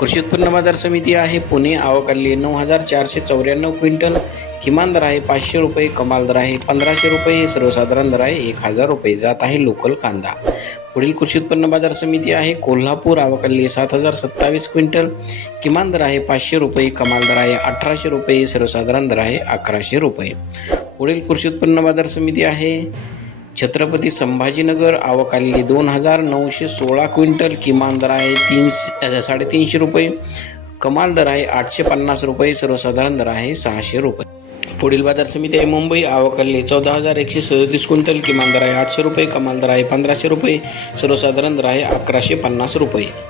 कृषी उत्पन्न बाजार समिती आहे. पुणे आवकाली नऊ हजार चारशे चौऱ्याण्णव क्विंटल. किमान दर आहे पाचशे रुपये कमाल दर आहे पंधराशे रुपये. सर्वसाधारण दर आहे एक हजार रुपये. जात आहे लोकल कांदा. पुढील कृषी उत्पन्न बाजार समिती आहे. कोल्हापूर आवकाली सात हजार सत्तावीस क्विंटल. किमान दर आहे पाचशे रुपये कमाल दर आहे अठराशे रुपये. सर्वसाधारण दर आहे अकराशे रुपये. पुढील कृषी उत्पन्न बाजार समिती आहे. छत्रपती संभाजीनगर आवकाली दोन हजार नऊशे सोळा क्विंटल. किमान दर आहे तीनशे साडेतीनशे रुपये. कमाल दर आहे आठशे पन्नास रुपये. सर्वसाधारण दर आहे सहाशे रुपये. पुढील बाजार समिती आहे मुंबई. आवकल्ली चौदा हजार एकशे सदतीस क्विंटल. किमान दर आहे आठशे रुपये. कमाल दर आहे पंधराशे रुपये. सर्वसाधारण दर आहे अकराशे पन्नास रुपये.